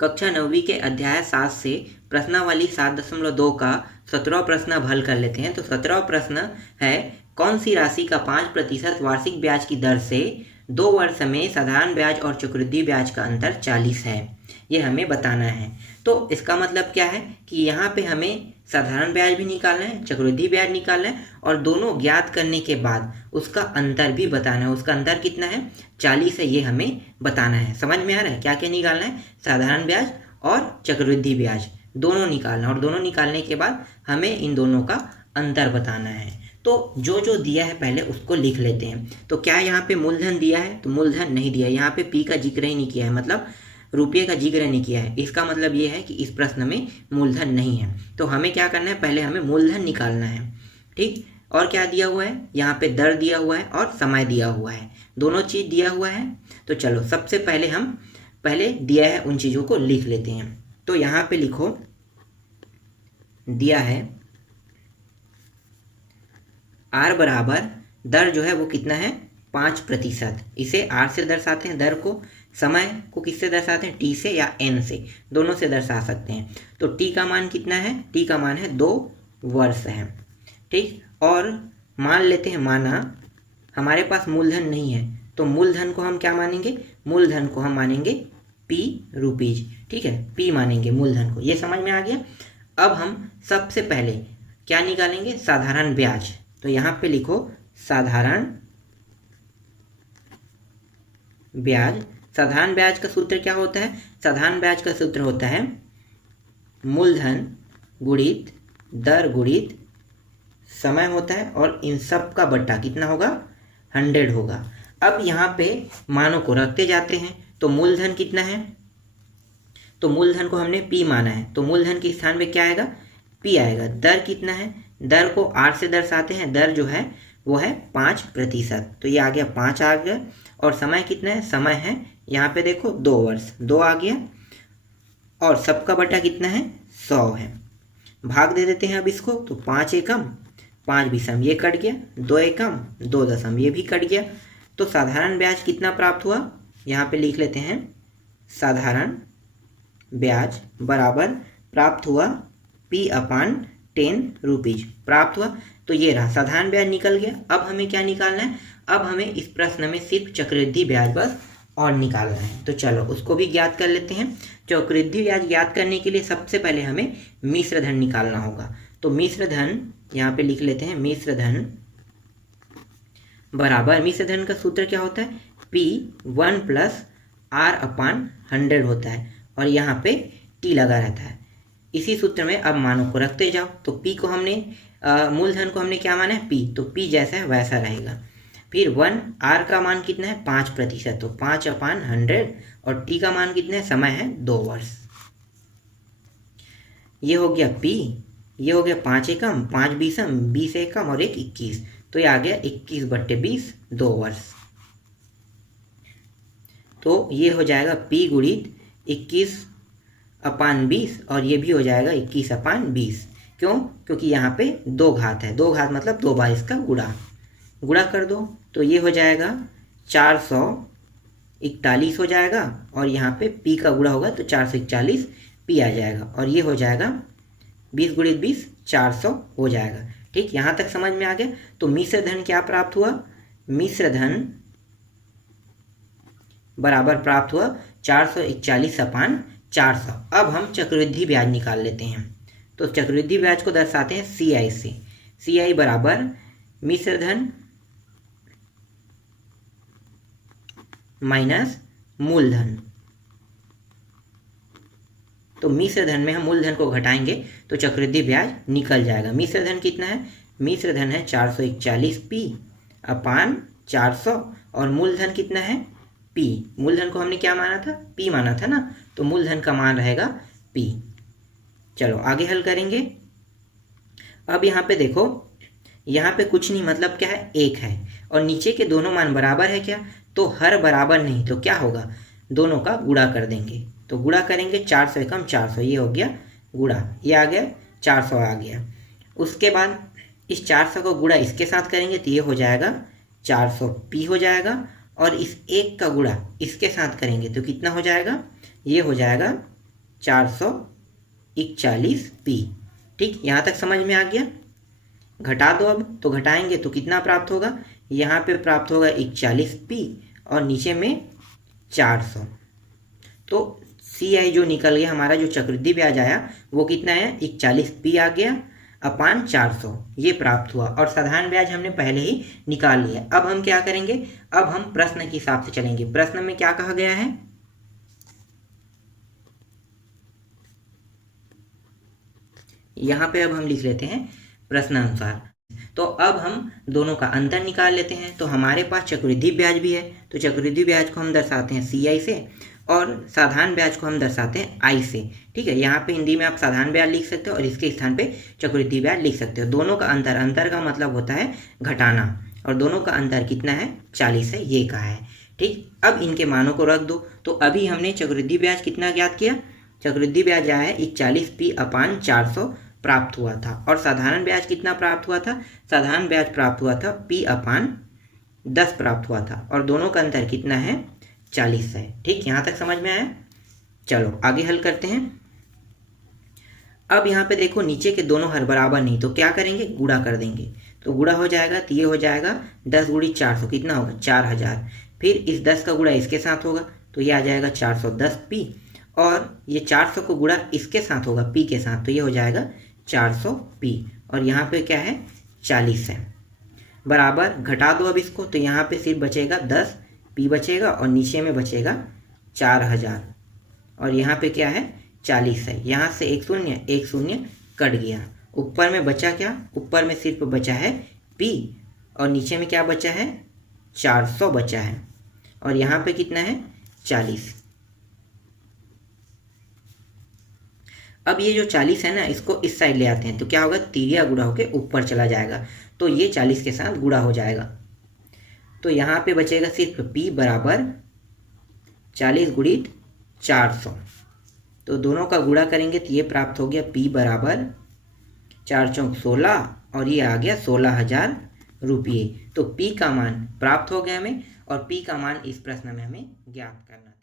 कक्षा 9वीं के अध्याय 7 से प्रश्नावली 7.2 का 17वां प्रश्न अब हल कर लेते हैं। तो 17वां प्रश्न है, कौन सी राशि का 5% वार्षिक ब्याज की दर से 2 वर्ष में साधारण ब्याज और चक्रवृद्धि ब्याज का अंतर 40 है, ये हमें बताना है। तो इसका मतलब क्या है कि यहाँ पे हमें साधारण ब्याज भी निकालना है, चक्रवृद्धि ब्याज निकालना है और दोनों ज्ञात करने के बाद उसका अंतर भी बताना है। उसका अंतर कितना है? 40 है, ये हमें बताना है। समझ में आ रहा है क्या क्या निकालना है? साधारण ब्याज और चक्रवृद्धि ब्याज दोनों निकालना, और दोनों निकालने के बाद हमें इन दोनों का अंतर बताना है। तो जो जो दिया है पहले उसको लिख लेते हैं। तो क्या यहाँ पे मूलधन दिया है? तो मूलधन नहीं दिया है, यहाँ पे पी का जिक्र ही नहीं किया है, मतलब रुपये का जिक्र नहीं किया है। इसका मतलब ये है कि इस प्रश्न में मूलधन नहीं है। तो हमें क्या करना है? पहले हमें मूलधन निकालना है। ठीक, और क्या दिया हुआ है? यहाँ पे दर दिया हुआ है और समय दिया हुआ है, दोनों चीज़ दिया हुआ है। तो चलो सबसे पहले हम पहले दिया है उन चीज़ों को लिख लेते हैं। तो यहाँ पे लिखो, दिया है आर बराबर दर जो है वो कितना है? 5%। इसे आर से दर्शाते हैं दर को, समय को किससे दर्शाते हैं? टी से या एन से, दोनों से दर्शा सकते हैं। तो टी का मान कितना है? टी का मान है 2 वर्ष है। ठीक, और मान लेते हैं, माना हमारे पास मूलधन नहीं है, तो मूलधन को हम क्या मानेंगे? मूलधन को हम मानेंगे पी रुपीज। ठीक है, पी मानेंगे मूलधन को। ये समझ में आ गया। अब हम सबसे पहले क्या निकालेंगे? साधारण ब्याज। तो यहाँ पे लिखो साधारण ब्याज। साधारण ब्याज का सूत्र क्या होता है? साधारण ब्याज का सूत्र होता है मूलधन गुणित दर गुणित समय होता है, और इन सब का बट्टा कितना होगा? 100 होगा। अब यहाँ पे मानों को रखते जाते हैं। तो मूलधन कितना है? तो मूलधन को हमने पी माना है, तो मूलधन के स्थान पे क्या आएगा? पी आएगा। दर कितना है? दर को आर से दर्शाते हैं, दर जो है वो है 5%। तो ये आ गया 5 आ गया। और समय कितना है? समय है यहाँ पे देखो 2 वर्ष, 2 आ गया। और सबका बटा कितना है? 100 है। भाग दे देते हैं अब इसको। तो 5 एकम 5 विषम, ये कट गया। 2 एकम 2 दशम, ये भी कट गया। तो साधारण ब्याज कितना प्राप्त हुआ? यहाँ पे लिख लेते हैं साधारण ब्याज बराबर प्राप्त हुआ P/10 रुपीज प्राप्त हुआ। तो ये रहा साधारण ब्याज निकल गया। अब हमें क्या निकालना है? अब हमें इस प्रश्न में सिर्फ चक्रवृद्धि ब्याज बस और निकालना है। तो चलो उसको भी ज्ञात कर लेते हैं। चक्रवृद्धि ब्याज ज्ञात करने के लिए सबसे पहले हमें मिश्र धन निकालना होगा। तो मिश्र धन यहाँ पे लिख लेते हैं, मिश्र धन बराबर, मिश्र धन का सूत्र क्या होता है? P1 + R/100 होता है, और यहाँ पे T लगा रहता है। इसी सूत्र में अब मानों को रखते जाओ। तो P को हमने मूलधन को हमने क्या माना है? P, तो P जैसा है वैसा रहेगा। फिर 1, R का मान कितना है? 5%, तो 5/100, और T का मान कितना है? समय है 2 वर्ष। ये हो गया P, ये हो गया 5 एकम 5 विषम, 20 एकम और 1 21, तो ये आ गया 21/20, 2 वर्ष। तो ये हो जाएगा P गुणित 21/20, और ये भी हो जाएगा 21/20। क्यों? क्योंकि यहाँ पे 2 घात है, 2 घात मतलब 2 बार इसका गुणा कर दो। तो ये हो जाएगा 441 हो जाएगा, और यहाँ पे P का गुणा होगा तो 441 P आ जाएगा, और ये हो जाएगा 20 गुणित 20 400 हो जाएगा। ठीक, यहाँ तक समझ में आ गया। तो मिश्र धन क्या प्राप्त हुआ? मिश्र धन बराबर प्राप्त हुआ 441/400। अब हम चक्रवृद्धि ब्याज निकाल लेते हैं। तो चक्रवृद्धि ब्याज को दर्शाते हैं CI से। CI बराबर मिश्र धन माइनस मूलधन। तो मिश्र धन में हम मूलधन को घटाएंगे तो चक्रवृद्धि ब्याज निकल जाएगा। मिश्र धन कितना है? मिश्र धन है 441P/400, और मूलधन कितना है? P। मूलधन को हमने क्या माना था? P माना था ना, तो मूलधन का मान रहेगा P। चलो आगे हल करेंगे। अब यहाँ पे देखो, यहाँ पे कुछ नहीं, मतलब क्या है? 1 है, और नीचे के दोनों मान बराबर है क्या? तो हर बराबर नहीं, तो क्या होगा? दोनों का गुणा कर देंगे। तो गुणा करेंगे 400 एकम 400, ये हो गया गुणा, ये आ गया 400 आ गया। उसके बाद इस 400 को गुणा इसके साथ करेंगे तो ये हो जाएगा 400P हो जाएगा, और इस 1 का गुणा इसके साथ करेंगे तो कितना हो जाएगा? ये हो जाएगा 441p। ठीक, यहाँ तक समझ में आ गया। घटा दो अब, तो घटाएंगे तो कितना प्राप्त होगा, यहाँ पे प्राप्त होगा 41p और नीचे में 400। तो CI जो निकल गया हमारा, जो चक्रवृद्धि ब्याज आया वो कितना है, 41p आ गया अपान 400, ये प्राप्त हुआ। और साधारण ब्याज हमने पहले ही निकाल लिया। अब हम क्या करेंगे, अब हम प्रश्न के हिसाब से चलेंगे। प्रश्न में क्या कहा गया है, यहाँ पे अब हम लिख लेते हैं प्रश्नानुसार। तो अब हम दोनों का अंतर निकाल लेते हैं। तो हमारे पास चक्रवृद्धि ब्याज भी है, तो चक्रवृद्धि ब्याज को हम दर्शाते हैं CI से और साधारण ब्याज को हम दर्शाते हैं I से। ठीक है, यहाँ पे हिंदी में आप साधारण ब्याज लिख सकते हो और इसके स्थान पे चक्रवृद्धि ब्याज लिख सकते हो। दोनों का अंतर, अंतर का मतलब होता है घटाना, और दोनों का अंतर कितना है, 40 है, ये कहा है। ठीक, अब इनके मानों को रख दो। तो अभी हमने चक्रवृद्धि ब्याज कितना ज्ञात किया, चक्रवृद्धि ब्याज आया है 41p अपान 400 प्राप्त हुआ था। और साधारण ब्याज कितना प्राप्त हुआ था, साधारण ब्याज प्राप्त हुआ था p अपान 10 प्राप्त हुआ था, और दोनों का अंतर कितना है, 40 है। ठीक, यहाँ तक समझ में आया। चलो आगे हल करते हैं। अब यहाँ पे देखो नीचे के दोनों हर बराबर नहीं, तो क्या करेंगे, गुणा कर देंगे। तो गुणा हो जाएगा, तो ये हो जाएगा 10 गुणी 400, कितना होगा, 4000। फिर इस 10 का गुणा इसके साथ होगा, तो ये आ जाएगा 410p, और ये 400 को गुणा इसके साथ होगा p के साथ, तो ये हो जाएगा 400p, और यहाँ पे क्या है, 40 है। बराबर, घटा दो अब इसको, तो यहाँ पे सिर्फ बचेगा 10p बचेगा और नीचे में बचेगा 4000, और यहाँ पे क्या है, 40 है। यहाँ से एक शून्य कट गया। ऊपर में बचा क्या, ऊपर में सिर्फ बचा है p, और नीचे में क्या बचा है, 400 बचा है, और यहाँ पे कितना है, 40। अब ये जो 40 है ना, इसको इस साइड ले आते हैं, तो क्या होगा, तिरिया गुणा होके ऊपर चला जाएगा, तो ये 40 के साथ गुणा हो जाएगा। तो यहाँ पे बचेगा सिर्फ p बराबर 40 गुणित 400, तो दोनों का गुणा करेंगे तो ये प्राप्त हो गया p बराबर 4 चौक 16, और ये आ गया 16,000 रुपये। तो p का मान प्राप्त हो गया हमें, और p का मान इस प्रश्न में हमें ज्ञात करना है।